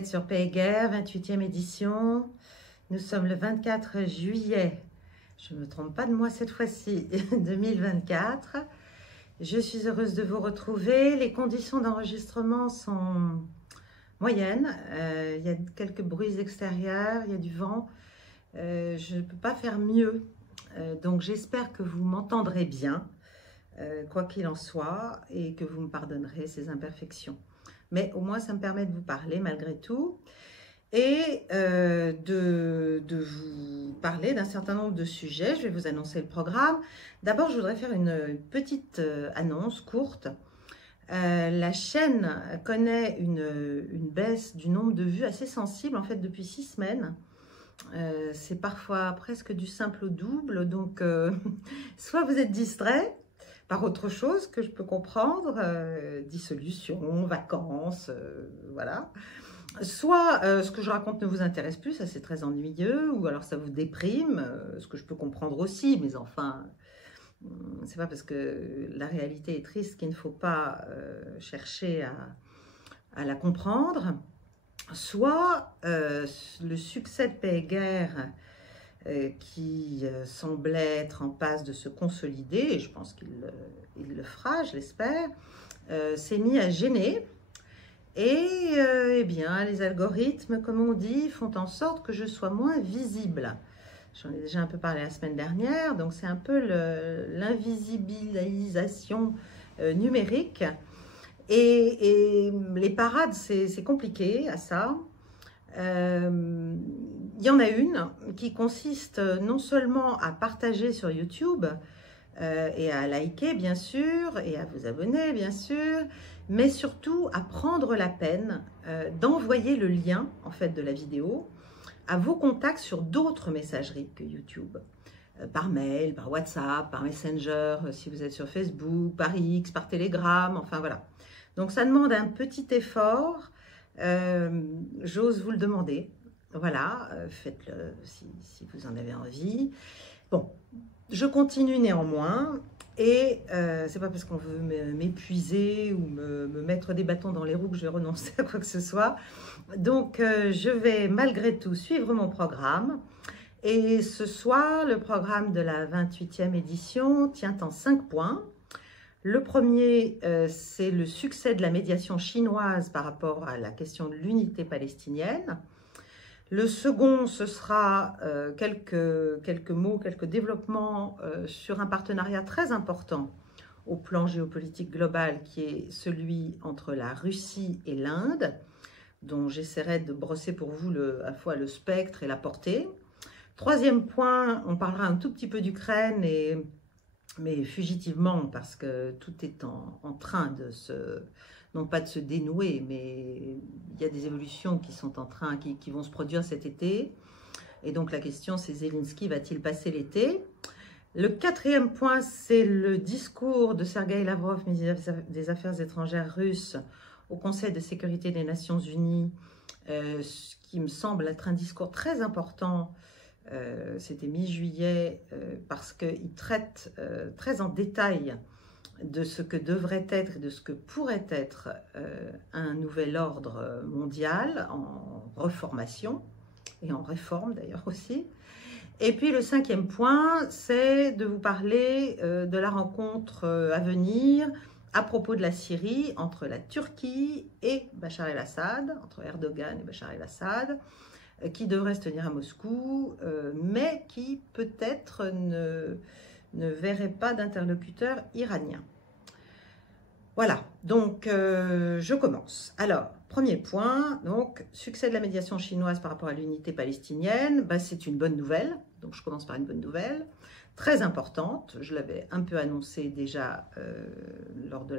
êtes sur Pays Guerre, 28e édition. Nous sommes le 24 juillet, je ne me trompe pas de moi cette fois-ci, 2024. Je suis heureuse de vous retrouver. Les conditions d'enregistrement sont moyennes. Il y a quelques bruits extérieurs, il y a du vent. Je ne peux pas faire mieux. Donc j'espère que vous m'entendrez bien, quoi qu'il en soit, et que vous me pardonnerez ces imperfections. Mais au moins, ça me permet de vous parler malgré tout et de vous parler d'un certain nombre de sujets. Je vais vous annoncer le programme. D'abord, je voudrais faire une petite annonce courte. La chaîne connaît une baisse du nombre de vues assez sensible, en fait, depuis 6 semaines. C'est parfois presque du simple au double, donc soit vous êtes distrait par autre chose que je peux comprendre, dissolution, vacances, voilà. Soit ce que je raconte ne vous intéresse plus, ça c'est très ennuyeux, ou alors ça vous déprime, ce que je peux comprendre aussi, mais enfin, c'est pas parce que la réalité est triste qu'il ne faut pas chercher à la comprendre. Soit le succès de Pays Guerre qui semble être en passe de se consolider, et je pense qu'il le fera, je l'espère, s'est mis à gêner. Et eh bien, les algorithmes, comme on dit, font en sorte que je sois moins visible. J'en ai déjà un peu parlé la semaine dernière, donc c'est un peu l'invisibilisation numérique. Et les parades, c'est compliqué à ça. Il y en a une qui consiste non seulement à partager sur YouTube et à liker bien sûr et à vous abonner bien sûr, mais surtout à prendre la peine d'envoyer le lien en fait de la vidéo à vos contacts sur d'autres messageries que YouTube, par mail, par WhatsApp, par Messenger, si vous êtes sur Facebook, par X, par Telegram, enfin voilà. Donc ça demande un petit effort, j'ose vous le demander. Voilà, faites-le si vous en avez envie. Bon, je continue néanmoins, et c'est pas parce qu'on veut m'épuiser ou me mettre des bâtons dans les roues que je vais renoncer à quoi que ce soit. Donc, je vais malgré tout suivre mon programme. Et ce soir, le programme de la 28e édition tient en 5 points. Le premier, c'est le succès de la médiation chinoise par rapport à la question de l'unité palestinienne. Le second, ce sera quelques mots, quelques développements sur un partenariat très important au plan géopolitique global qui est celui entre la Russie et l'Inde, dont j'essaierai de brosser pour vous à la fois le spectre et la portée. Troisième point, on parlera un tout petit peu d'Ukraine, mais fugitivement, parce que tout est en train de non pas de se dénouer, mais il y a des évolutions qui sont en train, qui vont se produire cet été. Et donc la question, c'est Zelensky va-t-il passer l'été? Le quatrième point, c'est le discours de Sergueï Lavrov, ministre des Affaires étrangères russe, au Conseil de sécurité des Nations Unies, ce qui me semble être un discours très important. C'était mi-juillet, parce qu'il traite très en détail de ce que devrait être et de ce que pourrait être un nouvel ordre mondial en reformation et en réforme d'ailleurs aussi. Et puis le cinquième point, c'est de vous parler de la rencontre à venir à propos de la Syrie entre la Turquie et Bachar el-Assad, entre Erdogan et Bachar el-Assad, qui devrait se tenir à Moscou, mais qui peut-être ne verrait pas d'interlocuteur iranien. Voilà, donc je commence. Alors, premier point, donc succès de la médiation chinoise par rapport à l'unité palestinienne, ben, c'est une bonne nouvelle, donc je commence par une bonne nouvelle, très importante, je l'avais un peu annoncé déjà lors de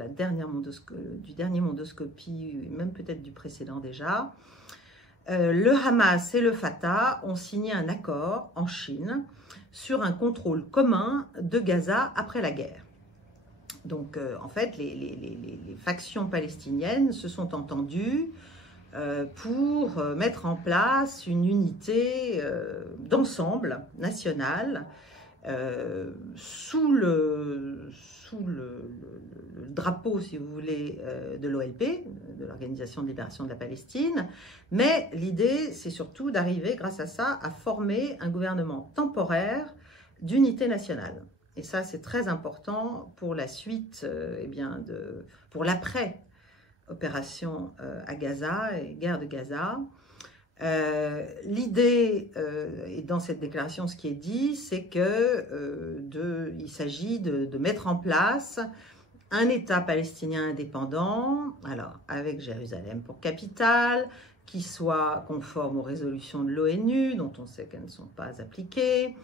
du dernier Mondoscopie, même peut-être du précédent déjà. Le Hamas et le Fatah ont signé un accord en Chine sur un contrôle commun de Gaza après la guerre. Donc, en fait, les factions palestiniennes se sont entendues pour mettre en place une unité d'ensemble nationale sous le drapeau, si vous voulez, de l'OLP, de l'Organisation de libération de la Palestine. Mais l'idée, c'est surtout d'arriver, grâce à ça, à former un gouvernement temporaire d'unité nationale. Et ça, c'est très important pour la suite, pour l'après-opération à Gaza et guerre de Gaza. L'idée, et dans cette déclaration, ce qui est dit, c'est qu'il s'agit de mettre en place un État palestinien indépendant, alors avec Jérusalem pour capitale, qui soit conforme aux résolutions de l'ONU, dont on sait qu'elles ne sont pas appliquées,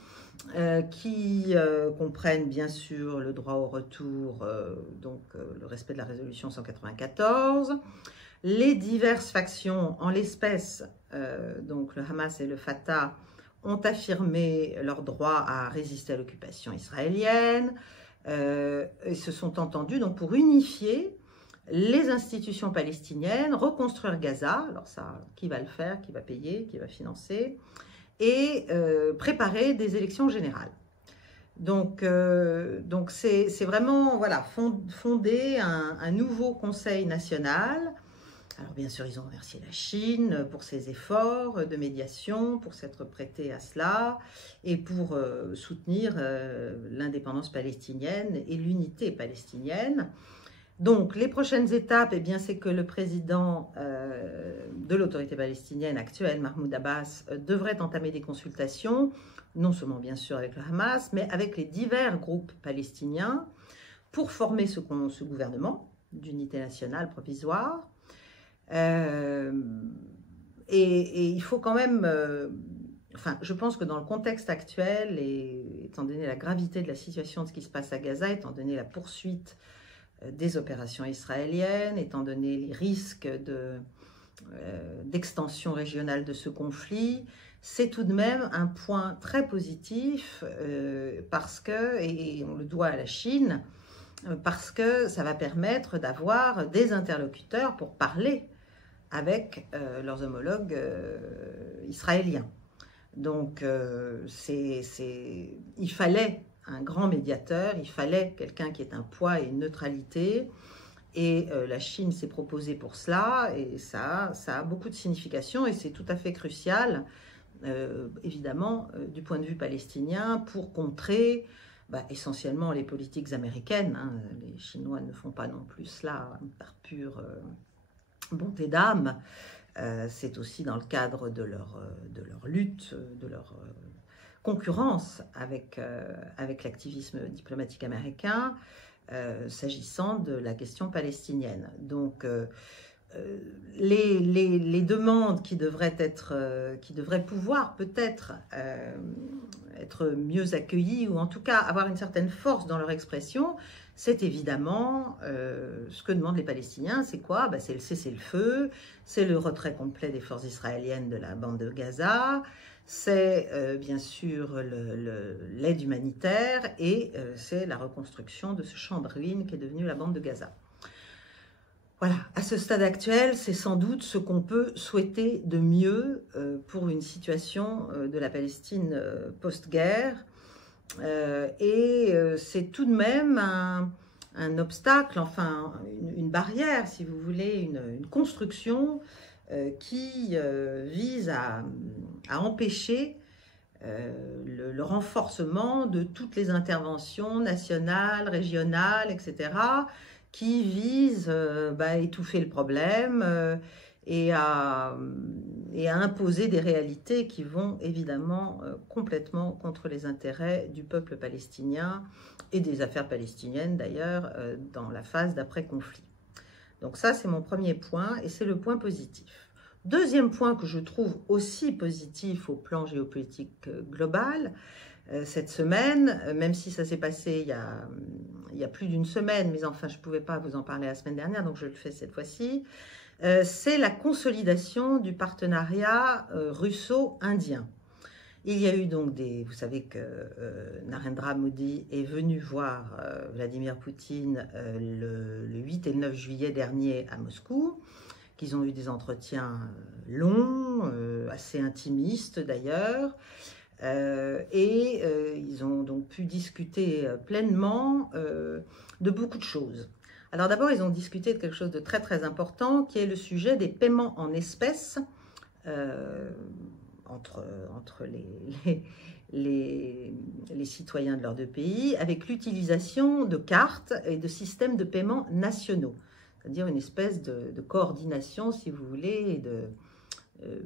qui comprennent bien sûr le droit au retour, le respect de la résolution 194, les diverses factions, en l'espèce, donc le Hamas et le Fatah, ont affirmé leur droit à résister à l'occupation israélienne, et se sont entendus donc pour unifier les institutions palestiniennes, reconstruire Gaza, alors ça, qui va le faire, qui va payer, qui va financer, et préparer des élections générales. Donc c'est vraiment voilà, fonder un nouveau conseil national. Alors bien sûr, ils ont remercié la Chine pour ses efforts de médiation, pour s'être prêtés à cela et pour soutenir l'indépendance palestinienne et l'unité palestinienne. Donc les prochaines étapes, eh bien, c'est que le président de l'autorité palestinienne actuelle, Mahmoud Abbas, devrait entamer des consultations, non seulement bien sûr avec le Hamas, mais avec les divers groupes palestiniens pour former ce gouvernement d'unité nationale provisoire. Et il faut quand même, je pense que dans le contexte actuel, et étant donné la gravité de la situation de ce qui se passe à Gaza, étant donné la poursuite des opérations israéliennes, étant donné les risques d'extension régionale de ce conflit, c'est tout de même un point très positif parce que, et on le doit à la Chine, parce que ça va permettre d'avoir des interlocuteurs pour parler avec leurs homologues israéliens. Donc, il fallait un grand médiateur, il fallait quelqu'un qui ait un poids et une neutralité, et la Chine s'est proposée pour cela, et ça a beaucoup de signification, et c'est tout à fait crucial, évidemment, du point de vue palestinien, pour contrer essentiellement les politiques américaines. Hein. Les Chinois ne font pas non plus cela par pure bonté d'âme, c'est aussi dans le cadre de leur lutte, de leur concurrence avec l'activisme diplomatique américain, s'agissant de la question palestinienne. Donc, les demandes qui devraient pouvoir peut-être être mieux accueillies, ou en tout cas avoir une certaine force dans leur expression, c'est évidemment ce que demandent les Palestiniens. C'est quoi? C'est le cessez-le-feu, c'est le retrait complet des forces israéliennes de la bande de Gaza, c'est bien sûr l'aide humanitaire, et c'est la reconstruction de ce champ de ruines qui est devenu la bande de Gaza. Voilà, à ce stade actuel, c'est sans doute ce qu'on peut souhaiter de mieux pour une situation de la Palestine post-guerre. C'est tout de même un obstacle, enfin une barrière, si vous voulez, une construction qui vise à empêcher le renforcement de toutes les interventions nationales, régionales, etc., qui visent à étouffer le problème et à imposer des réalités qui vont évidemment complètement contre les intérêts du peuple palestinien et des affaires palestiniennes d'ailleurs dans la phase d'après-conflit. Donc ça, c'est mon premier point, et c'est le point positif. Deuxième point que je trouve aussi positif au plan géopolitique global, cette semaine, même si ça s'est passé il y a plus d'une semaine, mais enfin je ne pouvais pas vous en parler la semaine dernière, donc je le fais cette fois-ci, c'est la consolidation du partenariat russo-indien. Il y a eu donc vous savez que Narendra Modi est venu voir Vladimir Poutine le 8 et le 9 juillet dernier à Moscou, qu'ils ont eu des entretiens longs, assez intimistes d'ailleurs, ils ont donc pu discuter pleinement de beaucoup de choses. Alors d'abord, ils ont discuté de quelque chose de très très important, qui est le sujet des paiements en espèces entre les citoyens de leurs deux pays, avec l'utilisation de cartes et de systèmes de paiement nationaux, c'est-à-dire une espèce de coordination, si vous voulez, et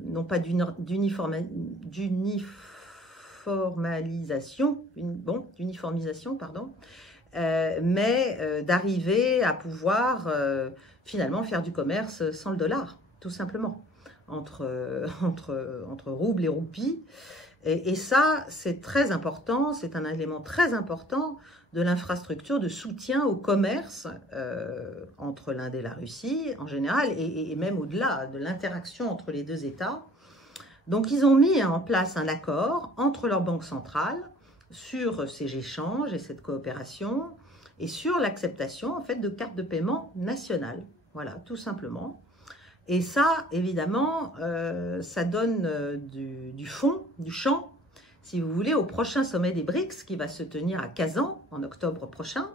non pas d'uniformisation, pardon, mais d'arriver à pouvoir finalement faire du commerce sans le dollar, tout simplement, entre roubles et roupies. Et ça, c'est très important, c'est un élément très important de l'infrastructure de soutien au commerce entre l'Inde et la Russie en général, et même au-delà de l'interaction entre les deux États. Donc, ils ont mis en place un accord entre leurs banques centrales sur ces échanges et cette coopération, et sur l'acceptation en fait de cartes de paiement nationales. Voilà, tout simplement. Et ça, évidemment, ça donne du fond, du champ, si vous voulez, au prochain sommet des BRICS qui va se tenir à Kazan en octobre prochain.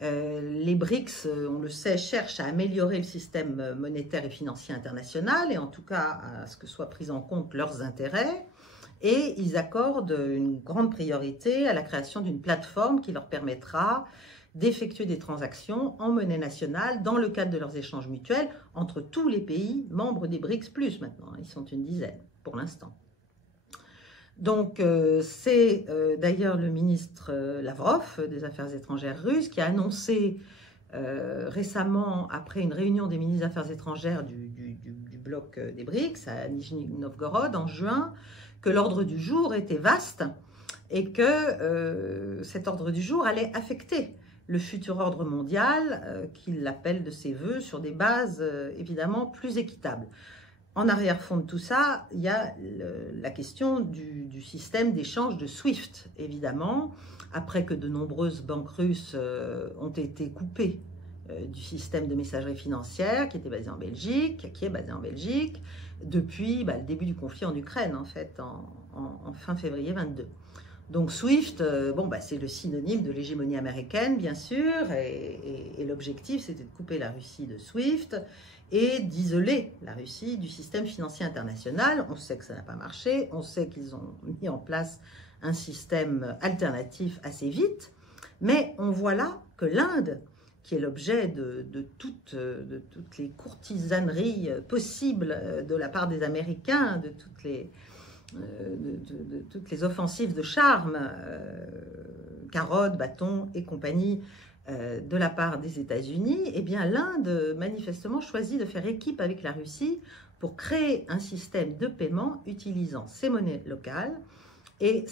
Les BRICS, on le sait, cherchent à améliorer le système monétaire et financier international, et en tout cas à ce que soient pris en compte leurs intérêts. Et ils accordent une grande priorité à la création d'une plateforme qui leur permettra d'effectuer des transactions en monnaie nationale dans le cadre de leurs échanges mutuels entre tous les pays membres des BRICS+, maintenant. Ils sont une dizaine pour l'instant. Donc, c'est d'ailleurs le ministre Lavrov des Affaires étrangères russe qui a annoncé récemment, après une réunion des ministres des Affaires étrangères du bloc des BRICS à Nijni Novgorod en juin, que l'ordre du jour était vaste et que cet ordre du jour allait affecter le futur ordre mondial, qu'il appelle de ses voeux, sur des bases évidemment plus équitables. En arrière-fond de tout ça, il y a la question du système d'échange de SWIFT, évidemment, après que de nombreuses banques russes ont été coupées du système de messagerie financière qui était basé en Belgique, depuis le début du conflit en Ukraine, en fait, en fin février 22. Donc SWIFT, c'est le synonyme de l'hégémonie américaine, bien sûr, et l'objectif, c'était de couper la Russie de SWIFT et d'isoler la Russie du système financier international. On sait que ça n'a pas marché, on sait qu'ils ont mis en place un système alternatif assez vite, mais on voit là que l'Inde, qui est l'objet de toutes les courtisaneries possibles de la part des Américains, de toutes les offensives de charme, carottes, bâtons et compagnie, de la part des États-Unis, eh bien l'Inde manifestement choisit de faire équipe avec la Russie pour créer un système de paiement utilisant ces monnaies locales. Et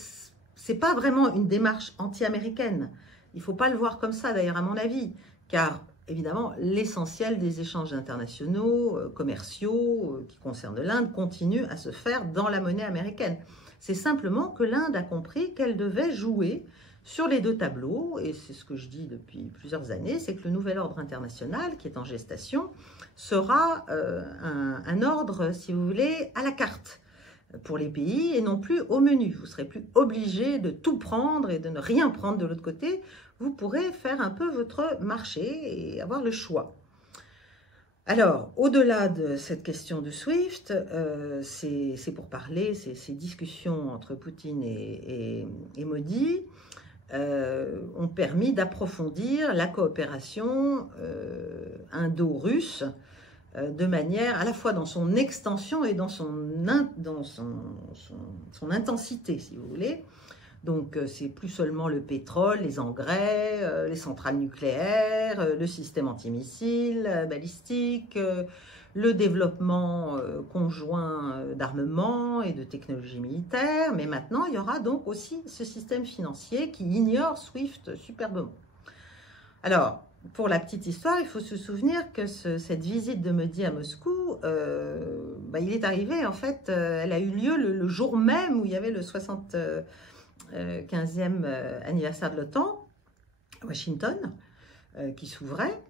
c'est pas vraiment une démarche anti-américaine. Il ne faut pas le voir comme ça, d'ailleurs, à mon avis, car évidemment, l'essentiel des échanges internationaux, commerciaux, qui concernent l'Inde, continue à se faire dans la monnaie américaine. C'est simplement que l'Inde a compris qu'elle devait jouer sur les deux tableaux, et c'est ce que je dis depuis plusieurs années, c'est que le nouvel ordre international qui est en gestation sera un ordre, si vous voulez, à la carte pour les pays et non plus au menu. Vous ne serez plus obligé de tout prendre et de ne rien prendre de l'autre côté. Vous pourrez faire un peu votre marché et avoir le choix. Alors, au-delà de cette question de SWIFT, c'est pour parler, ces discussions entre Poutine et Modi ont permis d'approfondir la coopération indo-russe de manière à la fois dans son extension et dans son intensité, si vous voulez. Donc, c'est plus seulement le pétrole, les engrais, les centrales nucléaires, le système antimissile, balistique, le développement conjoint d'armement et de technologie militaire. Mais maintenant, il y aura donc aussi ce système financier qui ignore SWIFT superbement. Alors, pour la petite histoire, il faut se souvenir que cette visite de Modi à Moscou, il est arrivé, en fait, elle a eu lieu le jour même où il y avait le 75e anniversaire de l'OTAN, à Washington, qui s'ouvrait.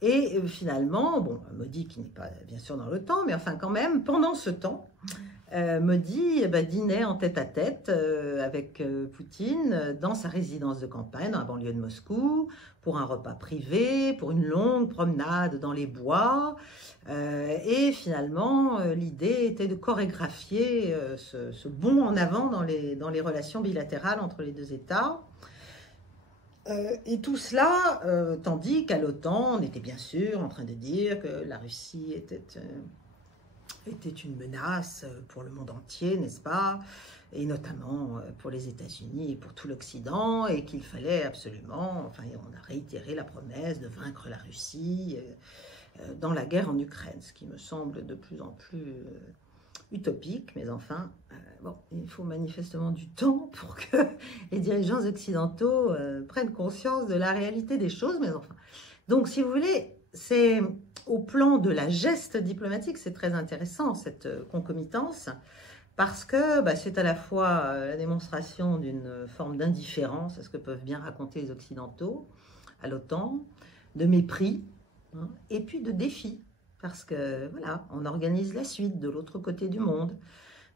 Et finalement, bon, Modi qui n'est pas bien sûr dans l'OTAN, mais enfin quand même, pendant ce temps, Modi dînait en tête-à-tête avec Poutine dans sa résidence de campagne, dans la banlieue de Moscou, pour un repas privé, pour une longue promenade dans les bois. Et finalement, l'idée était de chorégraphier ce bond en avant dans les relations bilatérales entre les deux États. Et tout cela, tandis qu'à l'OTAN, on était bien sûr en train de dire que la Russie était une menace pour le monde entier, n'est-ce pas? Et notamment pour les États-Unis et pour tout l'Occident, et qu'il fallait absolument, enfin, on a réitéré la promesse de vaincre la Russie dans la guerre en Ukraine, ce qui me semble de plus en plus utopique, mais enfin, bon, il faut manifestement du temps pour que les dirigeants occidentaux prennent conscience de la réalité des choses, mais enfin. Donc, si vous voulez, c'est au plan de la geste diplomatique, c'est très intéressant, cette concomitance, parce que c'est à la fois la démonstration d'une forme d'indifférence à ce que peuvent bien raconter les Occidentaux à l'OTAN, de mépris, hein, et puis de défi. Parce que, voilà, on organise la suite de l'autre côté du monde.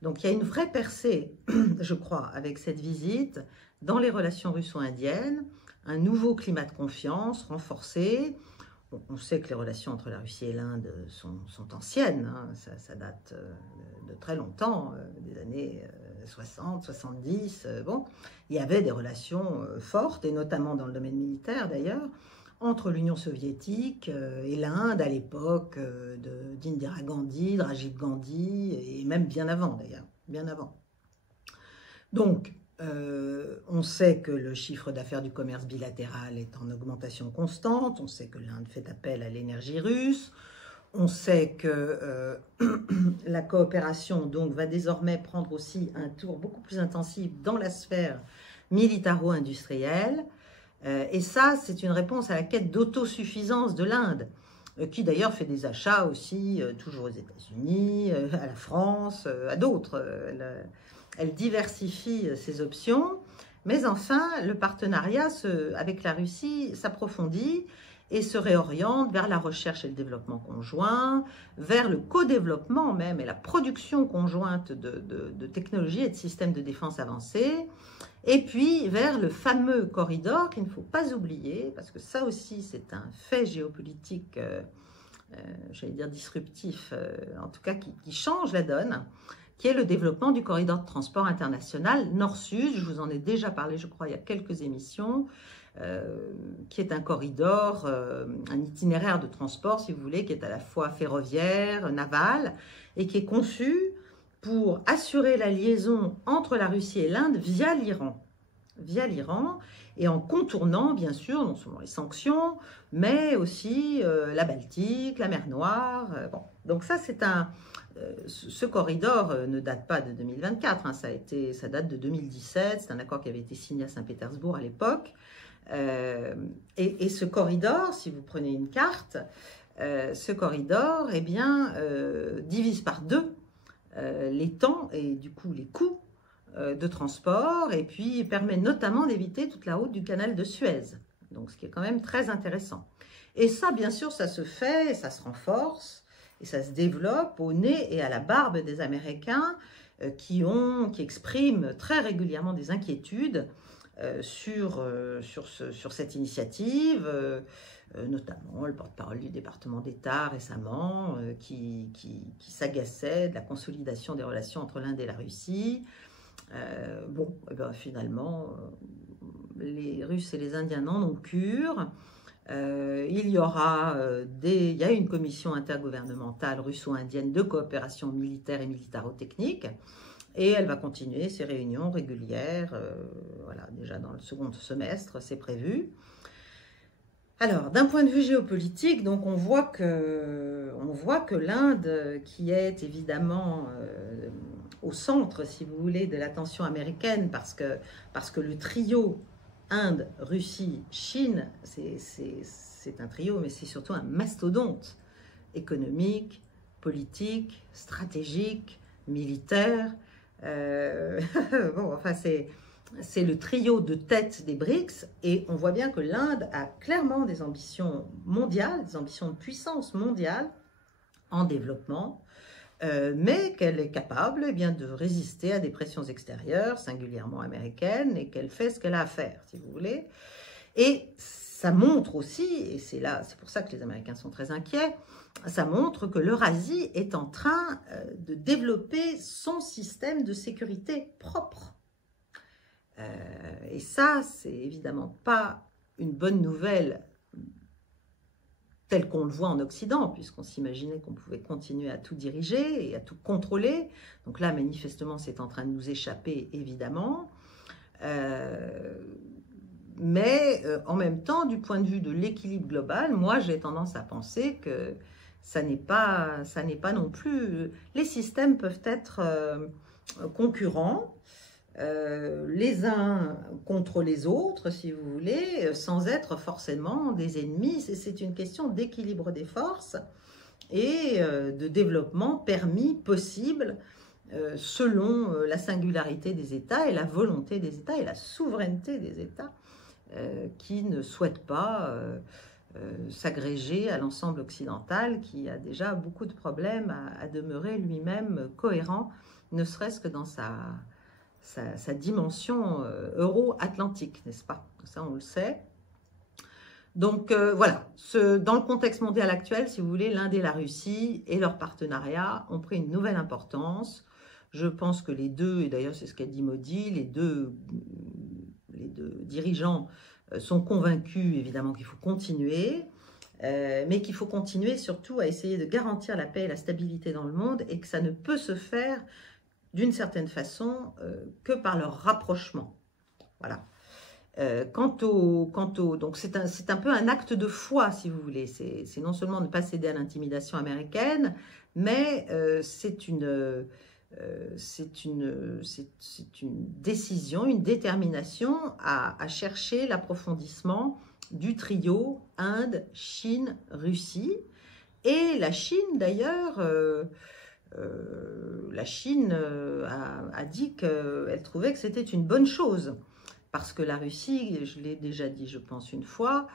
Donc, il y a une vraie percée, je crois, avec cette visite dans les relations russo-indiennes, un nouveau climat de confiance renforcé. Bon, on sait que les relations entre la Russie et l'Inde sont anciennes, hein, ça date de très longtemps, des années 60, 70. Bon, il y avait des relations fortes, et notamment dans le domaine militaire d'ailleurs, entre l'Union soviétique et l'Inde à l'époque d'Indira Gandhi, de Rajiv Gandhi, et même bien avant d'ailleurs, bien avant. Donc, on sait que le chiffre d'affaires du commerce bilatéral est en augmentation constante, on sait que l'Inde fait appel à l'énergie russe, on sait que la coopération donc, va désormais prendre aussi un tour beaucoup plus intensif dans la sphère militaro-industrielle. Et ça, c'est une réponse à la quête d'autosuffisance de l'Inde, qui d'ailleurs fait des achats aussi, toujours aux États-Unis, à la France, à d'autres. Elle diversifie ses options, mais enfin, le partenariat avec la Russie s'approfondit et se réoriente vers la recherche et le développement conjoint, vers le co-développement même et la production conjointe de technologies et de systèmes de défense avancés, et puis vers le fameux corridor qu'il ne faut pas oublier, parce que ça aussi c'est un fait géopolitique, j'allais dire disruptif, en tout cas qui change la donne, qui est le développement du corridor de transport international Nord-Sud. Je vous en ai déjà parlé, je crois, il y a quelques émissions, qui est un corridor, un itinéraire de transport, si vous voulez, qui est à la fois ferroviaire, naval, et qui est conçu pour assurer la liaison entre la Russie et l'Inde via l'Iran, et en contournant, bien sûr, non seulement les sanctions, mais aussi la Baltique, la mer Noire. Bon. Donc ça, ce corridor ne date pas de 2024, hein, ça date de 2017, c'est un accord qui avait été signé à Saint-Pétersbourg à l'époque. Et ce corridor, si vous prenez une carte, ce corridor divise par deux les temps et du coup les coûts de transport, et puis permet notamment d'éviter toute la route du canal de Suez, donc ce qui est quand même très intéressant. Et ça, bien sûr, ça se fait, ça se renforce, et ça se développe au nez et à la barbe des Américains qui expriment très régulièrement des inquiétudes sur cette initiative, notamment le porte-parole du département d'État récemment, qui s'agaçait de la consolidation des relations entre l'Inde et la Russie. Finalement, les Russes et les Indiens n'en ont cure. Il y a une commission intergouvernementale russo-indienne de coopération militaire et militaro-technique, et elle va continuer ses réunions régulières, voilà, déjà dans le second semestre, c'est prévu. Alors, d'un point de vue géopolitique, donc on voit que l'Inde, qui est évidemment au centre, si vous voulez, de l'attention américaine, parce que le trio Inde, Russie, Chine, c'est un trio, mais c'est surtout un mastodonte économique, politique, stratégique, militaire. c'est le trio de tête des BRICS, et on voit bien que l'Inde a clairement des ambitions mondiales, des ambitions de puissance mondiale en développement, mais qu'elle est capable eh bien, de résister à des pressions extérieures, singulièrement américaines, et qu'elle fait ce qu'elle a à faire, si vous voulez. Et ça montre aussi, et c'est pour ça que les Américains sont très inquiets, ça montre que l'Eurasie est en train de développer son système de sécurité propre. Et ça, c'est évidemment pas une bonne nouvelle telle qu'on le voit en Occident, puisqu'on s'imaginait qu'on pouvait continuer à tout diriger et à tout contrôler. Donc là, manifestement, c'est en train de nous échapper, évidemment. Mais en même temps, du point de vue de l'équilibre global, moi, j'ai tendance à penser que ça n'est pas non plus... Les systèmes peuvent être concurrents, les uns contre les autres, si vous voulez, sans être forcément des ennemis. C'est une question d'équilibre des forces et de développement permis, possible, selon la singularité des États et la volonté des États et la souveraineté des États qui ne souhaitent pas s'agréger à l'ensemble occidental, qui a déjà beaucoup de problèmes à demeurer lui-même cohérent, ne serait-ce que dans sa dimension euro-atlantique, n'est-ce pas? Ça, on le sait. Donc, voilà. Dans le contexte mondial actuel, si vous voulez, l'Inde et la Russie et leur partenariat ont pris une nouvelle importance. Je pense que les deux, et d'ailleurs c'est ce qu'a dit Modi, les deux dirigeants sont convaincus, évidemment, qu'il faut continuer, mais qu'il faut continuer surtout à essayer de garantir la paix et la stabilité dans le monde, et que ça ne peut se faire d'une certaine façon que par leur rapprochement. Voilà. Donc c'est un peu un acte de foi, si vous voulez. C'est non seulement ne pas céder à l'intimidation américaine, mais c'est une décision, une détermination à chercher l'approfondissement du trio Inde, Chine, Russie. Et la Chine, d'ailleurs, a dit qu'elle trouvait que c'était une bonne chose. Parce que la Russie, je l'ai déjà dit, je pense, une fois,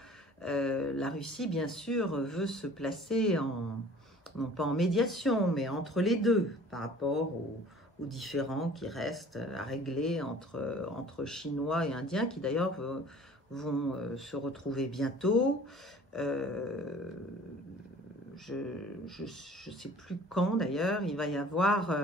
la Russie, bien sûr, veut se placer non pas en médiation, mais entre les deux, par rapport aux différends qui restent à régler entre Chinois et Indiens, qui d'ailleurs vont se retrouver bientôt. Je ne sais plus quand d'ailleurs, il va y avoir,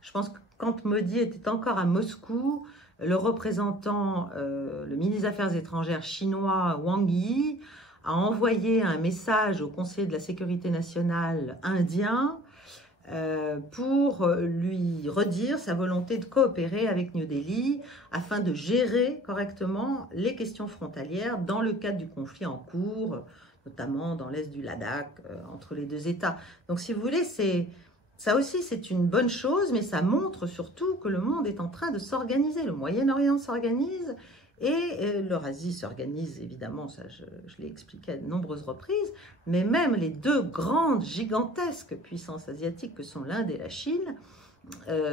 je pense que quand Modi était encore à Moscou, le représentant, le ministre des Affaires étrangères chinois Wang Yi, a envoyé un message au Conseil de la sécurité nationale indien pour lui redire sa volonté de coopérer avec New Delhi afin de gérer correctement les questions frontalières dans le cadre du conflit en cours, notamment dans l'est du Ladakh, entre les deux États. Donc si vous voulez, ça aussi c'est une bonne chose, mais ça montre surtout que le monde est en train de s'organiser. Le Moyen-Orient s'organise et l'Eurasie s'organise, évidemment, ça je l'ai expliqué à de nombreuses reprises, mais même les deux grandes, gigantesques puissances asiatiques que sont l'Inde et la Chine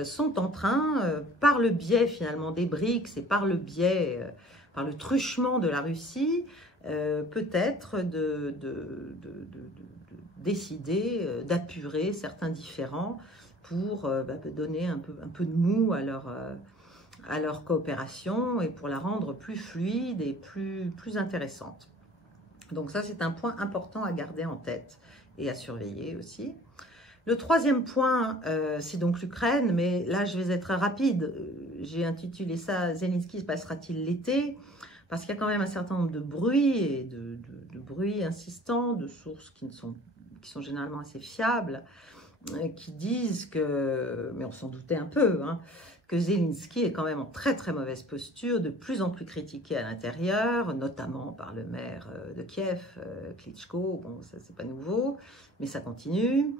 sont en train, par le biais finalement des BRICS et par le truchement de la Russie, peut-être de décider d'apurer certains différends pour donner un peu de mou à leur coopération et pour la rendre plus fluide et plus intéressante. Donc ça, c'est un point important à garder en tête et à surveiller aussi. Le troisième point, c'est donc l'Ukraine, mais là, je vais être rapide. J'ai intitulé ça « Zelensky passera-t-il l'été ?» parce qu'il y a quand même un certain nombre de bruits et de bruits insistants, de sources qui sont généralement assez fiables, qui disent que, mais on s'en doutait un peu, hein, que Zelensky est quand même en très très mauvaise posture, de plus en plus critiqué à l'intérieur, notamment par le maire de Kiev, Klitschko, bon ça c'est pas nouveau, mais ça continue,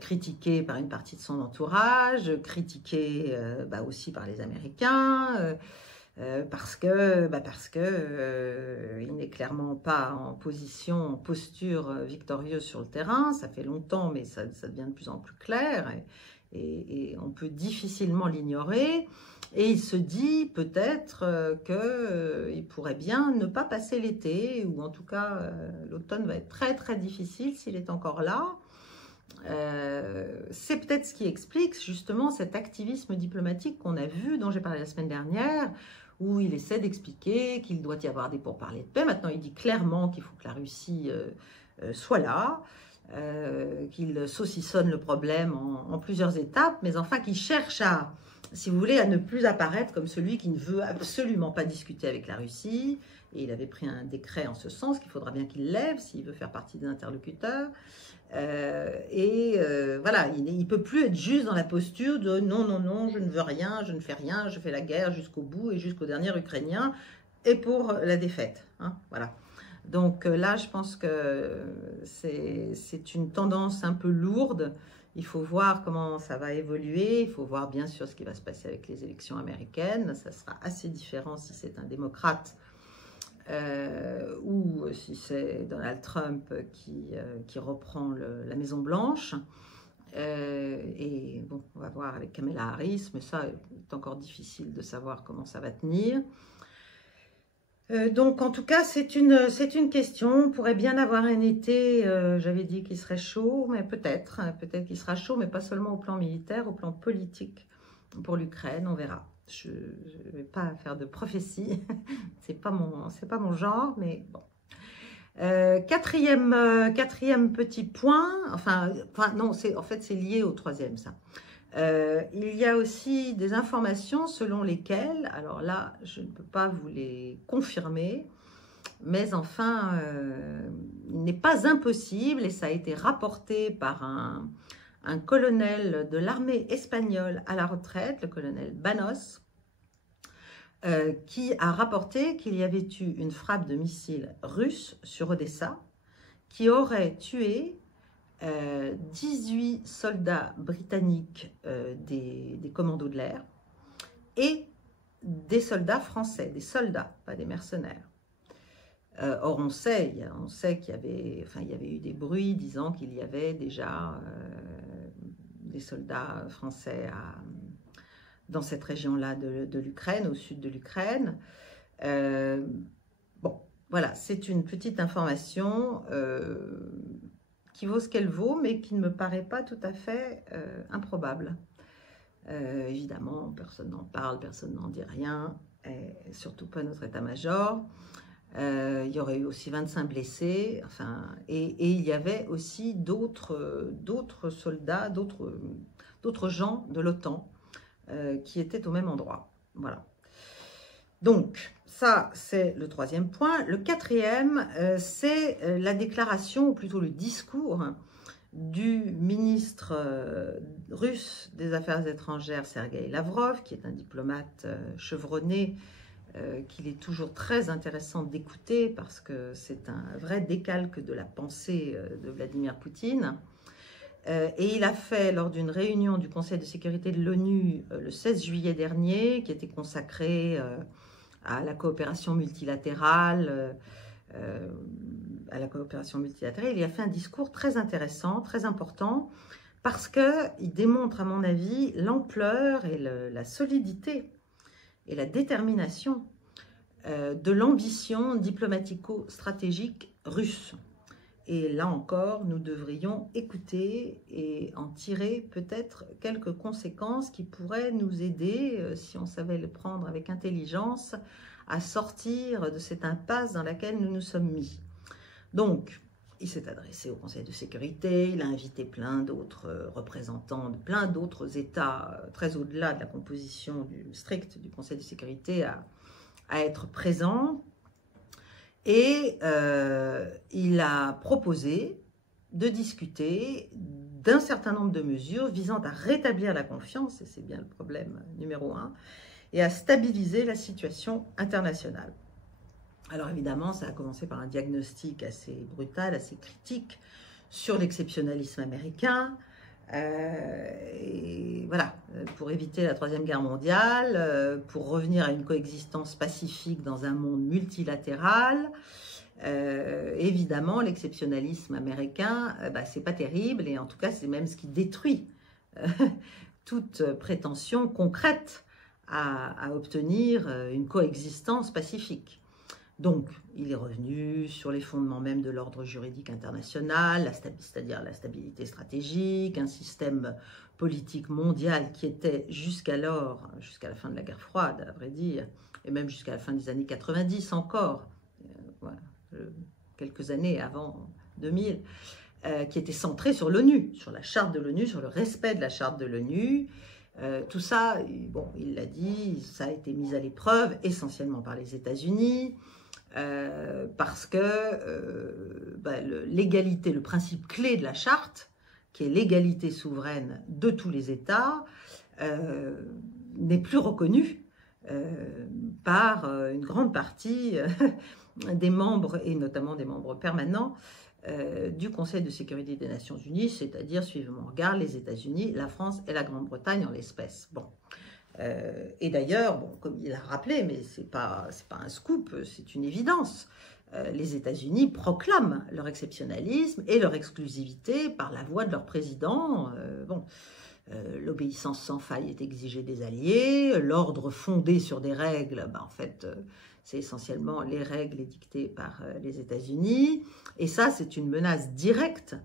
critiqué par une partie de son entourage, critiqué aussi par les Américains, parce que il n'est clairement pas en posture victorieuse sur le terrain. Ça fait longtemps, mais ça devient de plus en plus clair et on peut difficilement l'ignorer. Et il se dit peut-être qu'il pourrait bien ne pas passer l'été, ou en tout cas l'automne va être très très difficile s'il est encore là. C'est peut-être ce qui explique justement cet activisme diplomatique qu'on a vu, dont j'ai parlé la semaine dernière, où il essaie d'expliquer qu'il doit y avoir des pourparlers de paix. Maintenant, il dit clairement qu'il faut que la Russie soit là, qu'il saucissonne le problème en plusieurs étapes, mais enfin qu'il cherche à, si vous voulez, à ne plus apparaître comme celui qui ne veut absolument pas discuter avec la Russie. Et il avait pris un décret en ce sens qu'il faudra bien qu'il lève s'il veut faire partie des interlocuteurs. Voilà, il ne peut plus être juste dans la posture de non, non, non, je ne veux rien, je ne fais rien, je fais la guerre jusqu'au bout et jusqu'au dernier Ukrainien et pour la défaite. Hein, voilà. Donc là, je pense que c'est une tendance un peu lourde. Il faut voir comment ça va évoluer. Il faut voir bien sûr ce qui va se passer avec les élections américaines. Ça sera assez différent si c'est un démocrate ou si c'est Donald Trump qui reprend la Maison-Blanche. Et bon, on va voir avec Kamala Harris, mais ça est encore difficile de savoir comment ça va tenir. Donc, en tout cas, c'est une question. On pourrait bien avoir un été, j'avais dit qu'il serait chaud, mais peut-être qu'il sera chaud, mais pas seulement au plan militaire, au plan politique pour l'Ukraine, on verra. Je ne vais pas faire de prophétie, c'est pas mon genre, mais bon. Quatrième petit point, enfin non, en fait c'est lié au troisième ça. Il y a aussi des informations selon lesquelles, alors là je ne peux pas vous les confirmer, mais enfin il n'est pas impossible, et ça a été rapporté par un colonel de l'armée espagnole à la retraite, le colonel Banos, qui a rapporté qu'il y avait eu une frappe de missile russe sur Odessa qui aurait tué 18 soldats britanniques des commandos de l'air et des soldats français, des soldats, pas des mercenaires. Or, on sait qu'il y avait eu des bruits disant qu'il y avait déjà des soldats français dans cette région-là de l'Ukraine, au sud de l'Ukraine. Bon, voilà, c'est une petite information qui vaut ce qu'elle vaut, mais qui ne me paraît pas tout à fait improbable. Évidemment, personne n'en parle, personne n'en dit rien, et surtout pas notre état-major. Il y aurait eu aussi 25 blessés, enfin, et il y avait aussi d'autres soldats, d'autres gens de l'OTAN qui étaient au même endroit. Voilà. Donc, ça, c'est le troisième point. Le quatrième, c'est la déclaration, ou plutôt le discours du ministre russe des Affaires étrangères, Sergueï Lavrov, qui est un diplomate chevronné, qu'il est toujours très intéressant d'écouter parce que c'est un vrai décalque de la pensée de Vladimir Poutine. Et il a fait, lors d'une réunion du Conseil de sécurité de l'ONU le 16 juillet dernier, qui était consacrée à la coopération multilatérale, il a fait un discours très intéressant, très important, parce qu'il démontre, à mon avis, l'ampleur et la solidité et la détermination de l'ambition diplomatico-stratégique russe. Et là encore, nous devrions écouter et en tirer peut-être quelques conséquences qui pourraient nous aider, si on savait le prendre avec intelligence, à sortir de cette impasse dans laquelle nous nous sommes mis. Donc, il s'est adressé au Conseil de sécurité, il a invité plein d'autres représentants de plein d'autres États, très au-delà de la composition stricte du Conseil de sécurité, à être présents. Et il a proposé de discuter d'un certain nombre de mesures visant à rétablir la confiance, et c'est bien le problème numéro 1, et à stabiliser la situation internationale. Alors évidemment, ça a commencé par un diagnostic assez brutal, assez critique sur l'exceptionnalisme américain. Et voilà, pour éviter la Troisième Guerre mondiale, pour revenir à une coexistence pacifique dans un monde multilatéral. Évidemment, l'exceptionnalisme américain, c'est pas terrible, et en tout cas, c'est même ce qui détruit toute prétention concrète à obtenir une coexistence pacifique. Donc, il est revenu sur les fondements même de l'ordre juridique international, c'est-à-dire la stabilité stratégique, un système politique mondial qui était jusqu'alors, jusqu'à la fin de la guerre froide, à vrai dire, et même jusqu'à la fin des années 90 encore, voilà, quelques années avant 2000, qui était centré sur l'ONU, sur la charte de l'ONU, sur le respect de la charte de l'ONU. Tout ça, bon, il l'a dit, ça a été mis à l'épreuve essentiellement par les États-Unis, parce que l'égalité, le principe clé de la charte, qui est l'égalité souveraine de tous les États, n'est plus reconnu par une grande partie des membres, et notamment des membres permanents, du Conseil de sécurité des Nations Unies, c'est-à-dire, suivez mon regard, les États-Unis, la France et la Grande-Bretagne en l'espèce. Bon. Et d'ailleurs, bon, comme il a rappelé, mais ce n'est pas un scoop, c'est une évidence, les États-Unis proclament leur exceptionnalisme et leur exclusivité par la voix de leur président. L'obéissance sans faille est exigée des alliés, l'ordre fondé sur des règles, en fait, c'est essentiellement les règles édictées par les États-Unis. Et ça, c'est une menace directe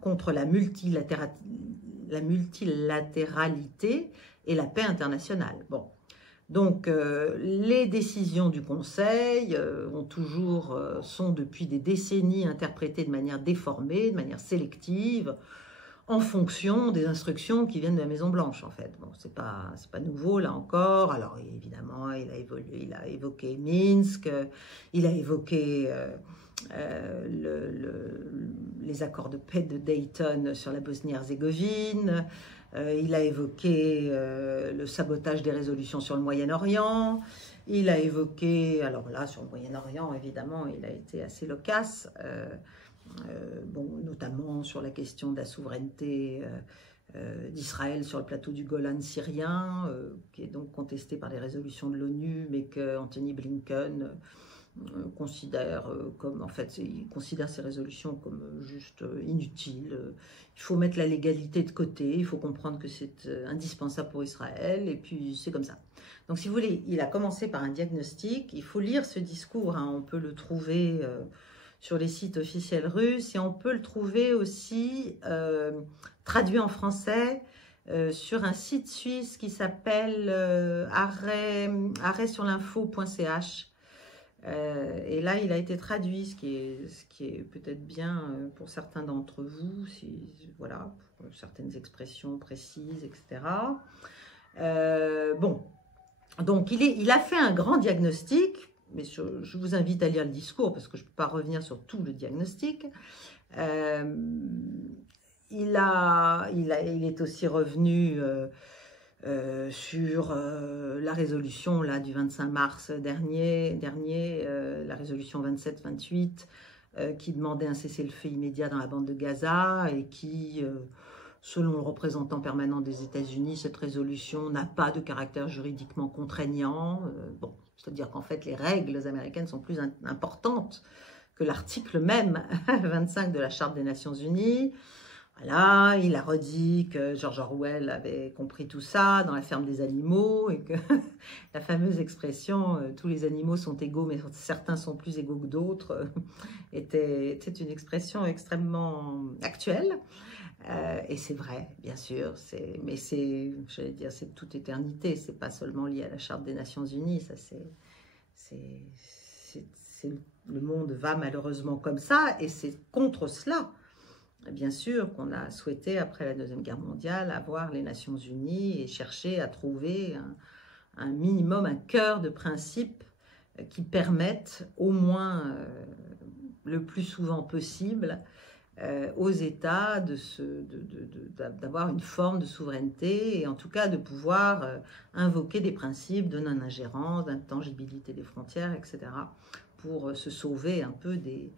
contre la multilatéralité et la paix internationale. Bon. Donc, les décisions du Conseil sont depuis des décennies interprétées de manière déformée, de manière sélective, en fonction des instructions qui viennent de la Maison-Blanche, en fait. Bon, c'est pas nouveau, là encore. Alors, évidemment, il a évoqué Minsk, il a évoqué les accords de paix de Dayton sur la Bosnie-Herzégovine, il a évoqué le sabotage des résolutions sur le Moyen-Orient, il a évoqué, alors là, sur le Moyen-Orient, évidemment, il a été assez loquace, notamment sur la question de la souveraineté d'Israël sur le plateau du Golan syrien, qui est donc contestée par les résolutions de l'ONU, mais que Anthony Blinken considère il considère ces résolutions comme juste inutiles. Il faut mettre la légalité de côté, il faut comprendre que c'est indispensable pour Israël, et puis c'est comme ça. Donc si vous voulez, il a commencé par un diagnostic, il faut lire ce discours, on peut le trouver sur les sites officiels russes, et on peut le trouver aussi traduit en français sur un site suisse qui s'appelle arrêtsurlinfo.ch. Et là, il a été traduit, ce qui est peut-être bien pour certains d'entre vous, voilà, pour certaines expressions précises, etc. Donc il a fait un grand diagnostic, mais je vous invite à lire le discours parce que je ne peux pas revenir sur tout le diagnostic. Il est aussi revenu sur la résolution là, du 25 mars dernier la résolution 27-28, qui demandait un cessez-le-feu immédiat dans la bande de Gaza et qui, selon le représentant permanent des États-Unis, cette résolution n'a pas de caractère juridiquement contraignant. C'est-à-dire qu'en fait, les règles américaines sont plus importantes que l'article même 25 de la Charte des Nations Unies. Voilà, il a redit que George Orwell avait compris tout ça dans La ferme des animaux et que la fameuse expression « tous les animaux sont égaux, mais certains sont plus égaux que d'autres » était une expression extrêmement actuelle. Et c'est vrai, bien sûr, mais j'allais dire, c'est de toute éternité, c'est pas seulement lié à la Charte des Nations Unies, ça le monde va malheureusement comme ça, et c'est contre cela, bien sûr, qu'on a souhaité, après la Deuxième Guerre mondiale, avoir les Nations Unies et chercher à trouver un minimum, un cœur de principes qui permettent au moins le plus souvent possible aux États d'avoir une forme de souveraineté et en tout cas de pouvoir invoquer des principes de non-ingérence, d'intangibilité des frontières, etc. pour se sauver un peu des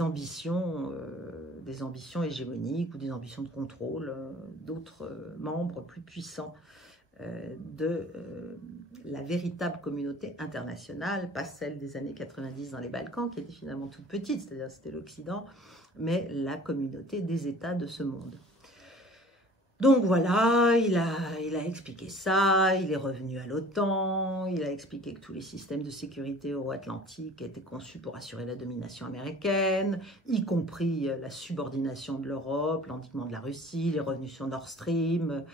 ambitions hégémoniques ou des ambitions de contrôle d'autres membres plus puissants de la véritable communauté internationale, pas celle des années 90 dans les Balkans, qui était finalement toute petite, c'est-à-dire c'était l'Occident, mais la communauté des États de ce monde. Donc voilà, il a expliqué ça, il est revenu à l'OTAN, il a expliqué que tous les systèmes de sécurité euro-atlantiques étaient conçus pour assurer la domination américaine, y compris la subordination de l'Europe, l'endiguement de la Russie, il est revenu sur Nord Stream,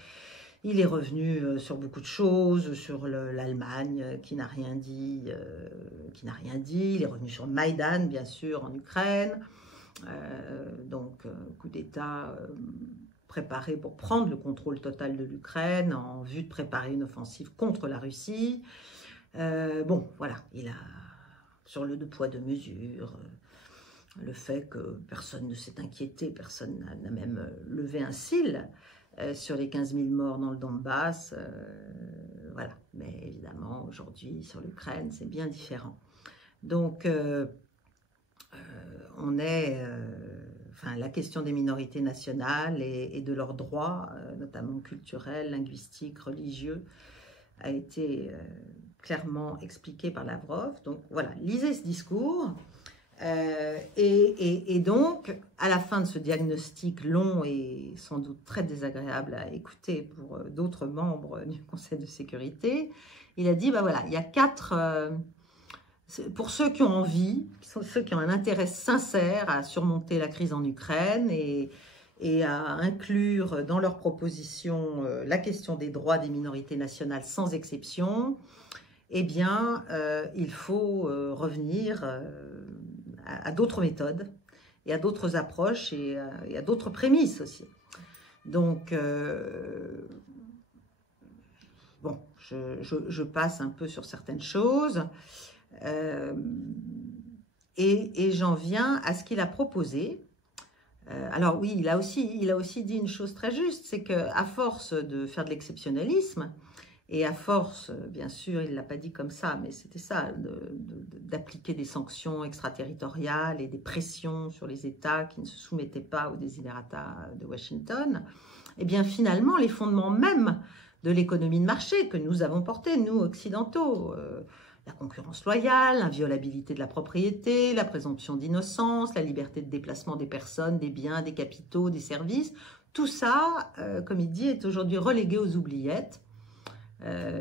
il est revenu sur beaucoup de choses, sur l'Allemagne qui n'a rien dit, il est revenu sur Maïdan, bien sûr, en Ukraine, coup d'État préparé pour prendre le contrôle total de l'Ukraine en vue de préparer une offensive contre la Russie. Bon, voilà, il a, sur le deux poids, deux mesures, le fait que personne ne s'est inquiété, personne n'a même levé un cil sur les 15 000 morts dans le Donbass. Voilà, mais évidemment, aujourd'hui, sur l'Ukraine, c'est bien différent. Donc, on est... la question des minorités nationales et de leurs droits, notamment culturels, linguistiques, religieux, a été clairement expliquée par Lavrov. Donc voilà, lisez ce discours. Et donc, à la fin de ce diagnostic long et sans doute très désagréable à écouter pour d'autres membres du Conseil de sécurité, il a dit, bah voilà, il y a 4... pour ceux qui ont envie, ceux qui ont un intérêt sincère à surmonter la crise en Ukraine et à inclure dans leurs propositions la question des droits des minorités nationales sans exception, eh bien, il faut revenir à d'autres méthodes et à d'autres approches et à d'autres prémices aussi. Donc, bon, je passe un peu sur certaines choses. Et j'en viens à ce qu'il a proposé. Alors oui, il a aussi dit une chose très juste, c'est qu'à force de faire de l'exceptionnalisme, et à force, bien sûr, il ne l'a pas dit comme ça, mais c'était ça, d'appliquer des sanctions extraterritoriales et des pressions sur les États qui ne se soumettaient pas aux desiderata de Washington, eh bien finalement, les fondements même de l'économie de marché que nous avons portés, nous, occidentaux, la concurrence loyale, l'inviolabilité de la propriété, la présomption d'innocence, la liberté de déplacement des personnes, des biens, des capitaux, des services, tout ça, comme il dit, est aujourd'hui relégué aux oubliettes,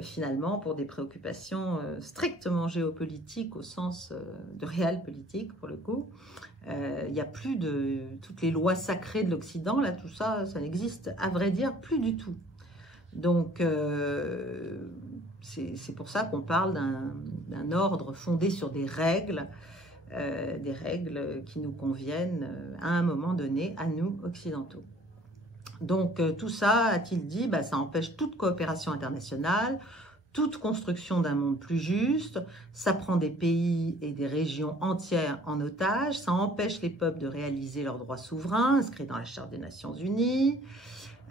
finalement, pour des préoccupations strictement géopolitiques au sens de réel politique, pour le coup. Il n'y a plus de... toutes les lois sacrées de l'Occident, là, tout ça, ça n'existe, à vrai dire, plus du tout. Donc, c'est pour ça qu'on parle d'un ordre fondé sur des règles qui nous conviennent à un moment donné, à nous, occidentaux. Donc, tout ça, a-t-il dit, bah, ça empêche toute coopération internationale, toute construction d'un monde plus juste, ça prend des pays et des régions entières en otage, ça empêche les peuples de réaliser leurs droits souverains, inscrits dans la Charte des Nations Unies,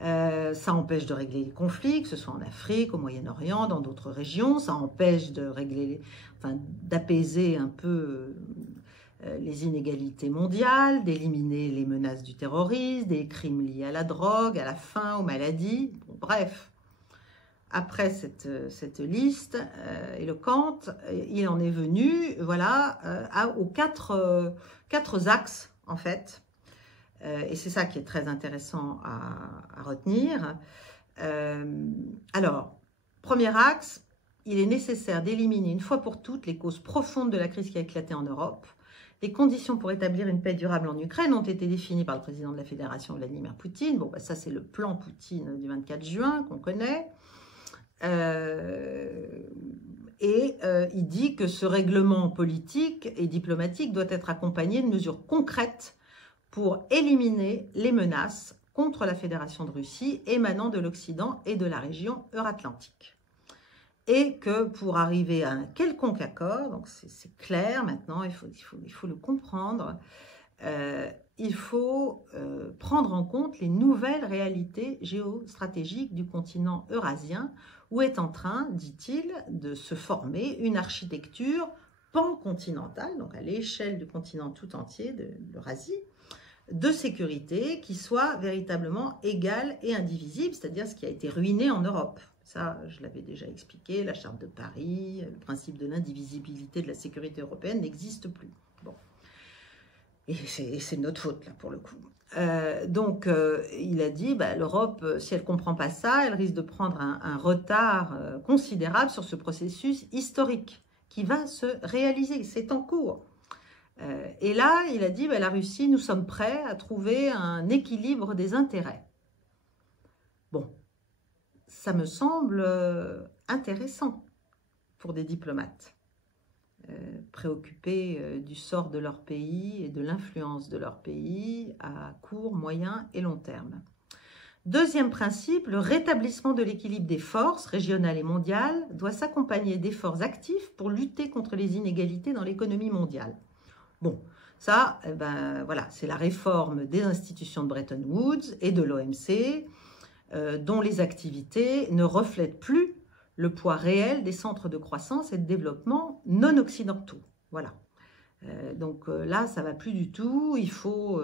ça empêche de régler les conflits, que ce soit en Afrique, au Moyen-Orient, dans d'autres régions. Ça empêche de régler, d'apaiser un peu les inégalités mondiales, d'éliminer les menaces du terrorisme, des crimes liés à la drogue, à la faim, aux maladies. Bon, bref, après cette liste éloquente, il en est venu, voilà, aux quatre axes, en fait. Et c'est ça qui est très intéressant à retenir. Alors, premier axe, il est nécessaire d'éliminer une fois pour toutes les causes profondes de la crise qui a éclaté en Europe. Les conditions pour établir une paix durable en Ukraine ont été définies par le président de la Fédération, Vladimir Poutine. Bon, bah, ça, c'est le plan Poutine du 24 juin qu'on connaît. Il dit que ce règlement politique et diplomatique doit être accompagné de mesures concrètes pour éliminer les menaces contre la Fédération de Russie émanant de l'Occident et de la région euro-atlantique. Et que pour arriver à un quelconque accord, donc c'est clair maintenant, il faut le comprendre, il faut prendre en compte les nouvelles réalités géostratégiques du continent eurasien, où est en train, dit-il, de se former une architecture pan-continentale, donc à l'échelle du continent tout entier, de l'Eurasie, de sécurité qui soit véritablement égale et indivisible, c'est-à-dire ce qui a été ruiné en Europe. Ça, je l'avais déjà expliqué, la Charte de Paris, le principe de l'indivisibilité de la sécurité européenne n'existe plus. Bon. Et c'est notre faute, là, pour le coup. Donc, il a dit, bah, l'Europe, si elle ne comprend pas ça, elle risque de prendre un retard considérable sur ce processus historique qui va se réaliser. C'est en cours. Et là, il a dit, bah, la Russie, nous sommes prêts à trouver un équilibre des intérêts. Bon, ça me semble intéressant pour des diplomates. Préoccupés du sort de leur pays et de l'influence de leur pays à court, moyen et long terme. Deuxième principe, le rétablissement de l'équilibre des forces régionales et mondiales doit s'accompagner d'efforts actifs pour lutter contre les inégalités dans l'économie mondiale. Bon, ça, voilà, c'est la réforme des institutions de Bretton Woods et de l'OMC, dont les activités ne reflètent plus le poids réel des centres de croissance et de développement non occidentaux. Voilà. Donc là, ça ne va plus du tout. Il faut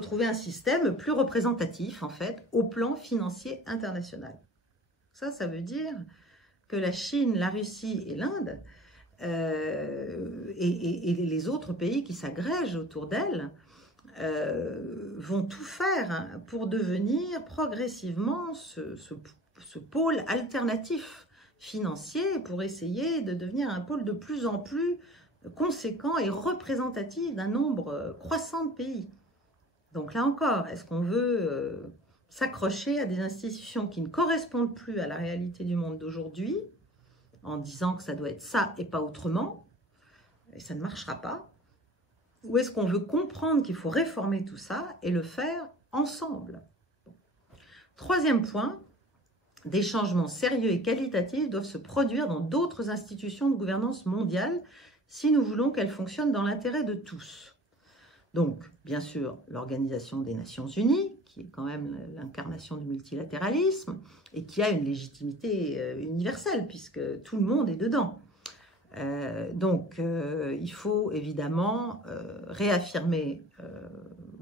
trouver un système plus représentatif, en fait, au plan financier international. Ça veut dire que la Chine, la Russie et l'Inde et les autres pays qui s'agrègent autour d'elles vont tout faire pour devenir progressivement ce pôle alternatif financier, pour essayer de devenir un pôle de plus en plus conséquent et représentatif d'un nombre croissant de pays. Donc là encore, est-ce qu'on veut s'accrocher à des institutions qui ne correspondent plus à la réalité du monde d'aujourd'hui, en disant que ça doit être ça et pas autrement, et ça ne marchera pas? Ou est-ce qu'on veut comprendre qu'il faut réformer tout ça et le faire ensemble? Troisième point, des changements sérieux et qualitatifs doivent se produire dans d'autres institutions de gouvernance mondiale si nous voulons qu'elles fonctionnent dans l'intérêt de tous. Donc, bien sûr, l'Organisation des Nations Unies, qui est quand même l'incarnation du multilatéralisme et qui a une légitimité universelle puisque tout le monde est dedans. Donc, il faut évidemment réaffirmer,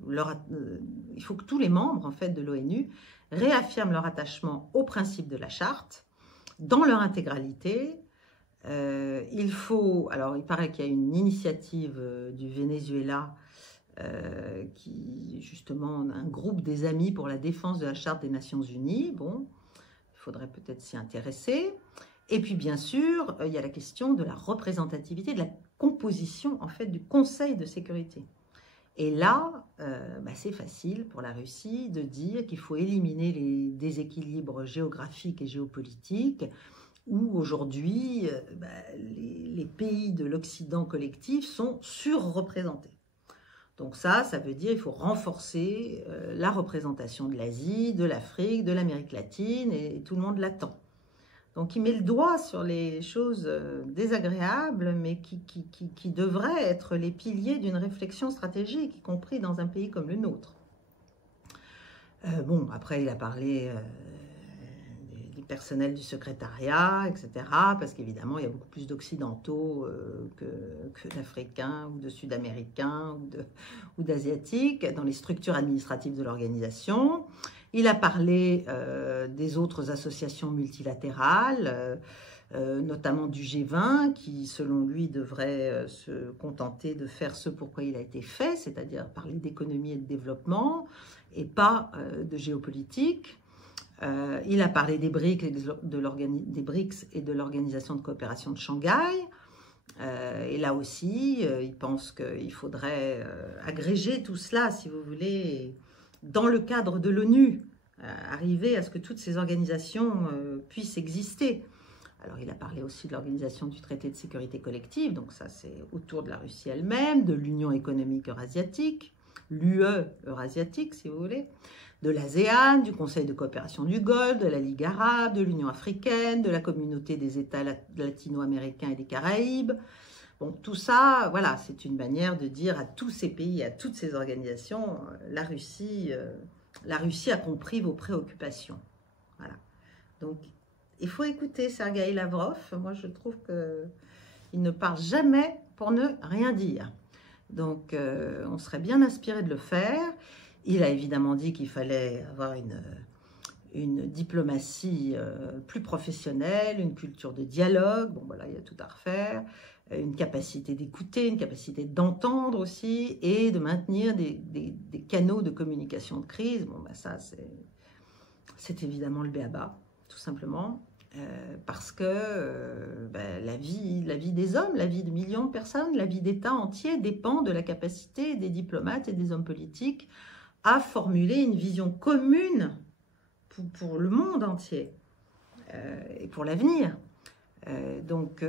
il faut que tous les membres en fait, de l'ONU réaffirment leur attachement au principe de la charte dans leur intégralité. Il faut, alors il paraît qu'il y a une initiative du Venezuela qui justement un groupe des amis pour la défense de la charte des Nations Unies. Bon, il faudrait peut-être s'y intéresser. Et puis bien sûr, il y a la question de la représentativité, de la composition en fait du Conseil de sécurité. Et là, c'est facile pour la Russie de dire qu'il faut éliminer les déséquilibres géographiques et géopolitiques où aujourd'hui les pays de l'Occident collectif sont surreprésentés. Donc ça veut dire qu'il faut renforcer la représentation de l'Asie, de l'Afrique, de l'Amérique latine et tout le monde l'attend. Donc, il met le doigt sur les choses désagréables, mais qui devraient être les piliers d'une réflexion stratégique, y compris dans un pays comme le nôtre. Bon, après, il a parlé du personnel du secrétariat, etc., parce qu'évidemment, il y a beaucoup plus d'Occidentaux que d'Africains ou de Sud-Américains ou d'Asiatiques dans les structures administratives de l'organisation. Il a parlé des autres associations multilatérales, notamment du G20, qui, selon lui, devrait se contenter de faire ce pourquoi il a été fait, c'est-à-dire parler d'économie et de développement, et pas de géopolitique. Il a parlé des BRICS et de l'Organisation de coopération de Shanghai. Et là aussi, il pense qu'il faudrait agréger tout cela, si vous voulez, dans le cadre de l'ONU, arriver à ce que toutes ces organisations puissent exister. Alors, il a parlé aussi de l'organisation du traité de sécurité collective, donc ça, c'est autour de la Russie elle-même, de l'Union économique eurasiatique, l'UE eurasiatique, si vous voulez, de l'ASEAN, du Conseil de coopération du Golfe, de la Ligue arabe, de l'Union africaine, de la communauté des États latino-américains et des Caraïbes. Bon, tout ça, voilà, c'est une manière de dire à tous ces pays, à toutes ces organisations, la Russie a compris vos préoccupations. Voilà. Donc, il faut écouter Sergueï Lavrov. Moi, je trouve qu'il ne parle jamais pour ne rien dire. Donc, on serait bien inspiré de le faire. Il a évidemment dit qu'il fallait avoir une diplomatie plus professionnelle, une culture de dialogue. Bon, voilà, il y a tout à refaire. une capacité d'écouter, une capacité d'entendre aussi, et de maintenir des canaux de communication de crise. Bon, ben ça, c'est évidemment le b.a.-ba, tout simplement, parce que ben, la vie des hommes, la vie de millions de personnes, la vie d'États entiers dépend de la capacité des diplomates et des hommes politiques à formuler une vision commune pour le monde entier et pour l'avenir. Donc,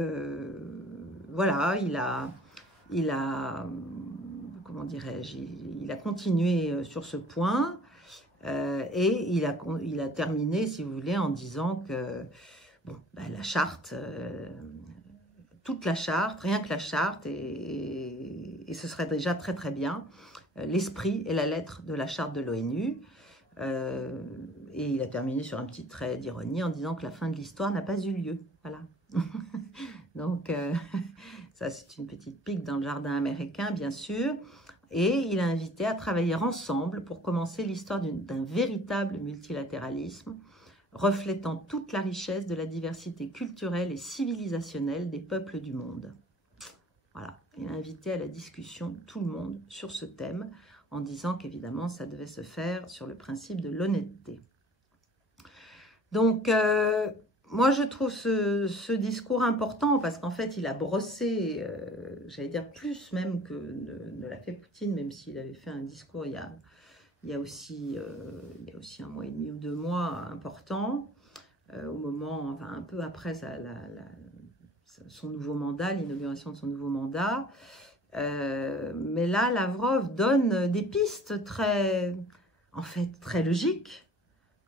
voilà, il a comment dirais-je, il a continué sur ce point et il a terminé, si vous voulez, en disant que bon, ben, la charte, toute la charte, rien que la charte, et ce serait déjà très très bien, l'esprit et la lettre de la charte de l'ONU. Et il a terminé sur un petit trait d'ironie en disant que la fin de l'histoire n'a pas eu lieu. Voilà. Donc, ça, c'est une petite pique dans le jardin américain, bien sûr. Et il a invité à travailler ensemble pour commencer l'histoire d'un véritable multilatéralisme, reflétant toute la richesse de la diversité culturelle et civilisationnelle des peuples du monde. Voilà. Il a invité à la discussion tout le monde sur ce thème, en disant qu'évidemment, ça devait se faire sur le principe de l'honnêteté. Donc, moi, je trouve ce discours important parce qu'en fait, il a brossé, j'allais dire plus même que ne l'a fait Poutine, même s'il avait fait un discours il y a aussi 1 mois et demi ou 2 mois important, au moment, enfin un peu après son nouveau mandat, l'inauguration de son nouveau mandat. Mais là, Lavrov donne des pistes très logiques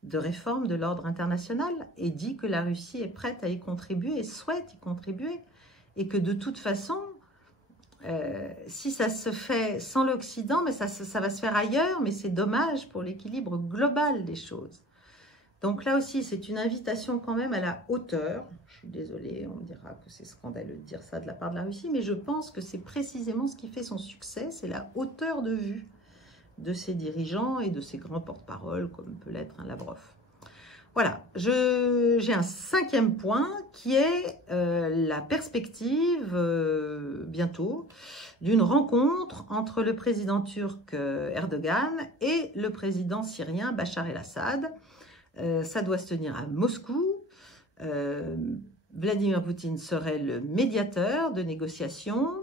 de réforme de l'ordre international et dit que la Russie est prête à y contribuer et souhaite y contribuer et que de toute façon, si ça se fait sans l'Occident, mais ça va se faire ailleurs, mais c'est dommage pour l'équilibre global des choses. Donc là aussi, c'est une invitation quand même à la hauteur. Je suis désolée, on me dira que c'est scandaleux de dire ça de la part de la Russie, mais je pense que c'est précisément ce qui fait son succès, c'est la hauteur de vue de ses dirigeants et de ses grands porte-parole, comme peut l'être un Lavrov. Voilà, j'ai un 5e point qui est la perspective, bientôt, d'une rencontre entre le président turc Erdogan et le président syrien Bachar el-Assad. Ça doit se tenir à Moscou. Vladimir Poutine serait le médiateur de négociations.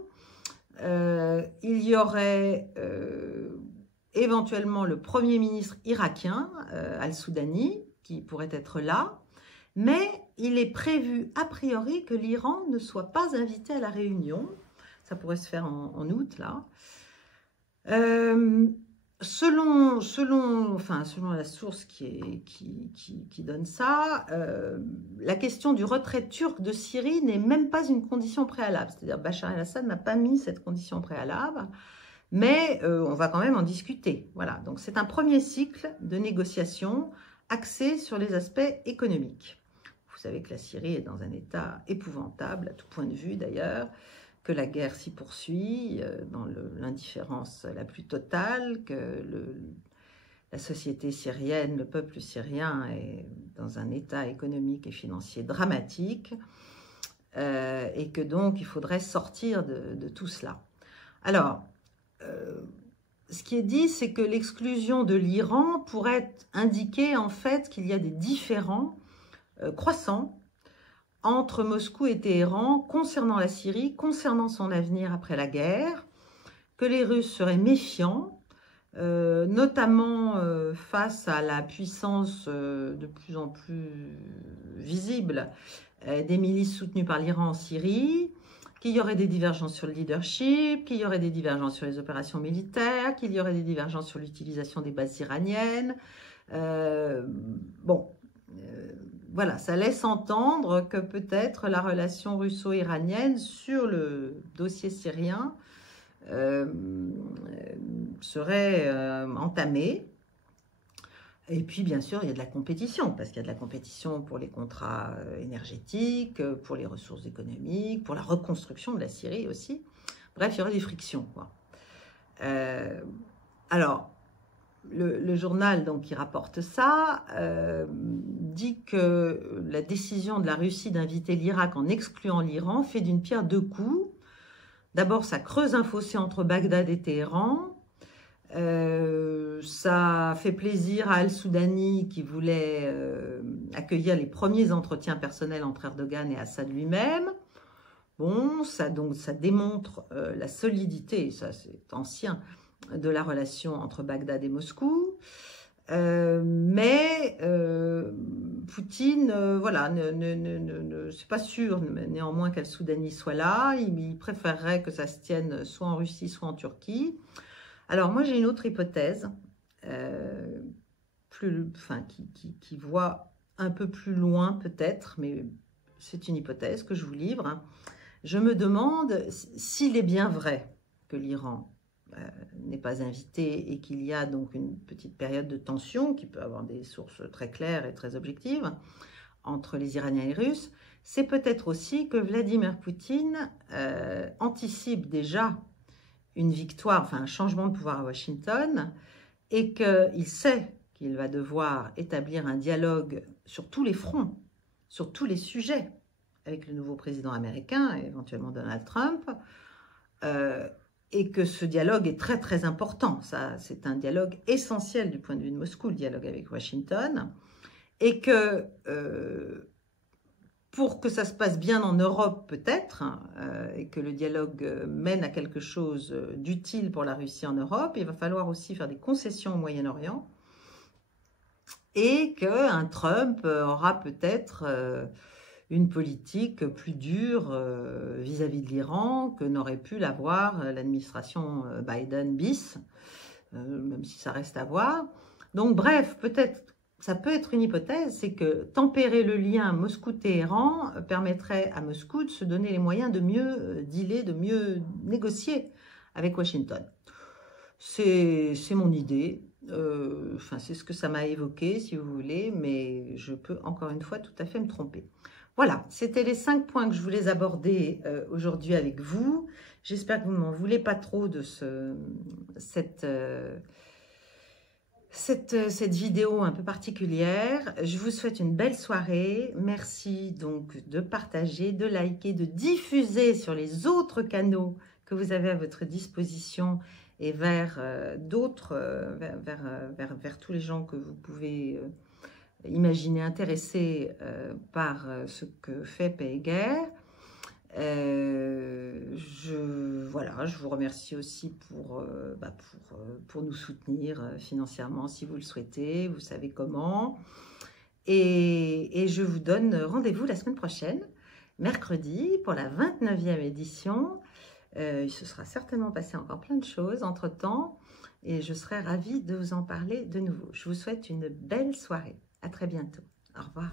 Il y aurait éventuellement le premier ministre irakien, Al-Soudani, qui pourrait être là. Mais il est prévu a priori que l'Iran ne soit pas invité à la réunion. Ça pourrait se faire en août, là. Selon la source qui donne ça, la question du retrait turc de Syrie n'est même pas une condition préalable. C'est-à-dire Bachar el-Assad n'a pas mis cette condition préalable, mais on va quand même en discuter. Voilà, donc c'est un premier cycle de négociations axé sur les aspects économiques. Vous savez que la Syrie est dans un état épouvantable, à tout point de vue d'ailleurs, que la guerre s'y poursuit dans l'indifférence la plus totale, que la société syrienne, le peuple syrien est dans un état économique et financier dramatique et que donc il faudrait sortir de tout cela. Alors, ce qui est dit, c'est que l'exclusion de l'Iran pourrait indiquer en fait qu'il y a des différends croissants entre Moscou et Téhéran concernant la Syrie, concernant son avenir après la guerre, que les Russes seraient méfiants, notamment face à la puissance de plus en plus visible des milices soutenues par l'Iran en Syrie, qu'il y aurait des divergences sur le leadership, qu'il y aurait des divergences sur les opérations militaires, qu'il y aurait des divergences sur l'utilisation des bases iraniennes. Voilà, ça laisse entendre que peut-être la relation russo-iranienne sur le dossier syrien serait entamée. Et puis, bien sûr, il y a de la compétition, parce qu'il y a de la compétition pour les contrats énergétiques, pour les ressources économiques, pour la reconstruction de la Syrie aussi. Bref, il y aurait des frictions, quoi. Alors, le journal donc, qui rapporte ça dit que la décision de la Russie d'inviter l'Irak en excluant l'Iran fait d'une pierre deux coups. D'abord, ça creuse un fossé entre Bagdad et Téhéran. Ça fait plaisir à Al-Soudani qui voulait accueillir les premiers entretiens personnels entre Erdogan et Assad lui-même. Bon, ça démontre la solidité, ça c'est ancien, de la relation entre Bagdad et Moscou. Mais Poutine, voilà, c'est pas sûr néanmoins qu'Al-Soudani soit là. Il préférerait que ça se tienne soit en Russie, soit en Turquie. Alors moi j'ai une autre hypothèse, qui voit un peu plus loin peut-être, mais c'est une hypothèse que je vous livre. Hein. Je me demande s'il est bien vrai que l'Iran n'est pas invité et qu'il y a donc une petite période de tension qui peut avoir des sources très claires et très objectives entre les Iraniens et les Russes. C'est peut-être aussi que Vladimir Poutine anticipe déjà une victoire, enfin un changement de pouvoir à Washington, et qu'il sait qu'il va devoir établir un dialogue sur tous les fronts, sur tous les sujets, avec le nouveau président américain, et éventuellement Donald Trump, et que ce dialogue est très très important. Ça, c'est un dialogue essentiel du point de vue de Moscou, le dialogue avec Washington, et que pour que ça se passe bien en Europe peut-être, et que le dialogue mène à quelque chose d'utile pour la Russie en Europe, il va falloir aussi faire des concessions au Moyen-Orient, et qu'un Trump aura peut-être une politique plus dure vis-à-vis de l'Iran que n'aurait pu l'avoir l'administration Biden bis, même si ça reste à voir. Donc bref, peut-être, ça peut être une hypothèse, c'est que tempérer le lien Moscou-Téhéran permettrait à Moscou de se donner les moyens de mieux dealer, de mieux négocier avec Washington. C'est mon idée. C'est ce que ça m'a évoqué, si vous voulez, mais je peux encore une fois tout à fait me tromper. Voilà, c'était les 5 points que je voulais aborder aujourd'hui avec vous. J'espère que vous ne m'en voulez pas trop de cette vidéo un peu particulière. Je vous souhaite une belle soirée. Merci donc de partager, de liker, de diffuser sur les autres canaux que vous avez à votre disposition et vers d'autres, vers tous les gens que vous pouvez imaginer intéressés par ce que fait Paix et Guerre. Je vous remercie aussi pour nous soutenir financièrement si vous le souhaitez, vous savez comment. Et je vous donne rendez-vous la semaine prochaine, mercredi, pour la 29e édition. Il se sera certainement passé encore plein de choses entre-temps et je serai ravie de vous en parler de nouveau. Je vous souhaite une belle soirée. À très bientôt. Au revoir.